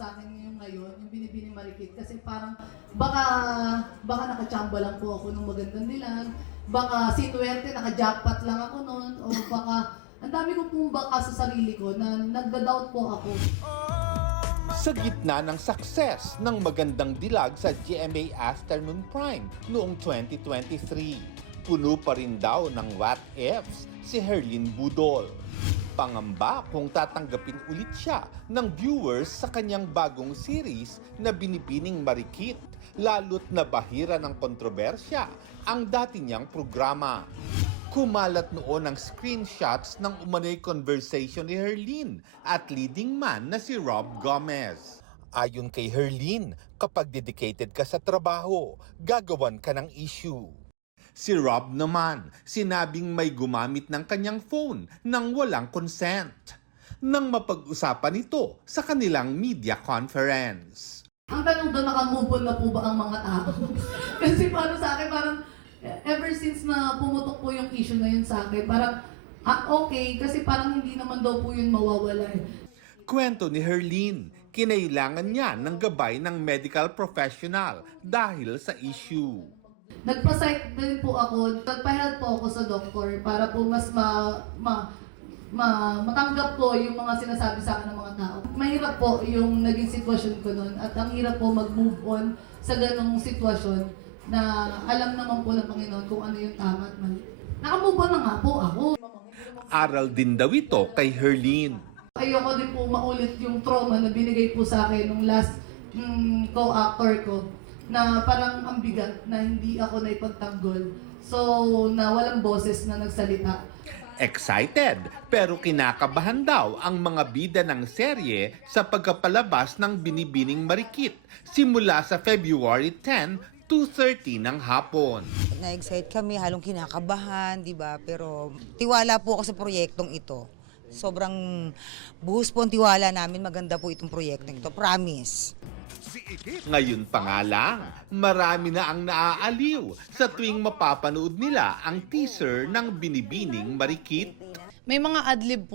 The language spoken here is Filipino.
sa akin ngayon, yung Binibining Marikit, kasi parang baka nakachamba lang po ako ng magandang dilag, baka sinuwerte, naka-jackpot lang ako noon, o baka ang dami ko pong baka sa sarili ko na nagda-doubt po ako. Sa gitna ng success ng magandang dilag sa GMA Afternoon Prime noong 2023, puno pa rin daw ng what-ifs si Herlyn Budol. Pangamba kung tatanggapin ulit siya ng viewers sa kanyang bagong series na Binibining Marikit, lalo't nabahira ng kontrobersya ang dati niyang programa. Kumalat noon ang screenshots ng umano'y conversation ni Herlyn at leading man na si Rob Gomez. Ayon kay Herlyn, kapag dedicated ka sa trabaho, gagawan ka ng issue. Si Rob naman, sinabing may gumamit ng kanyang phone nang walang consent, nang mapag-usapan ito sa kanilang media conference. Ang tanong doon, nakamove on na po ba ang mga tao? Kasi para sa akin, parang ever since na pumutok po yung issue na yun sa akin, parang okay, kasi parang hindi naman daw po yun mawawala eh. Kwento ni Herlyn, kinailangan niya ng gabay ng medical professional dahil sa issue. Nagpa-psych din po ako, nagpa-help po ako sa doktor para po mas matanggap po yung mga sinasabi sa akin ng mga tao. Mahirap po yung naging sitwasyon ko noon at ang hirap po mag-move on sa ganong sitwasyon na alam naman po ng Panginoon kung ano yung tama at mali. Nakamove on na nga po ako. Aral din daw ito kay Herlyn. Ayoko din po maulit yung trauma na binigay po sa akin nung last co-actor ko, na parang ang bigat na hindi ako naipagtanggol. So, na walang boses na nagsalita. Excited pero kinakabahan daw ang mga bida ng serye sa pagkapalabas ng Binibining Marikit simula sa February 10, 2:30 ng hapon. Na-excite kami, halong kinakabahan, di ba? Pero tiwala po ako sa proyektong ito. Sobrang buhos po ang tiwala namin, maganda po itong proyektong ito, promise. Ngayon pa nga lang, marami na ang naaaliw sa tuwing mapapanood nila ang teaser ng Binibining Marikit. May mga adlib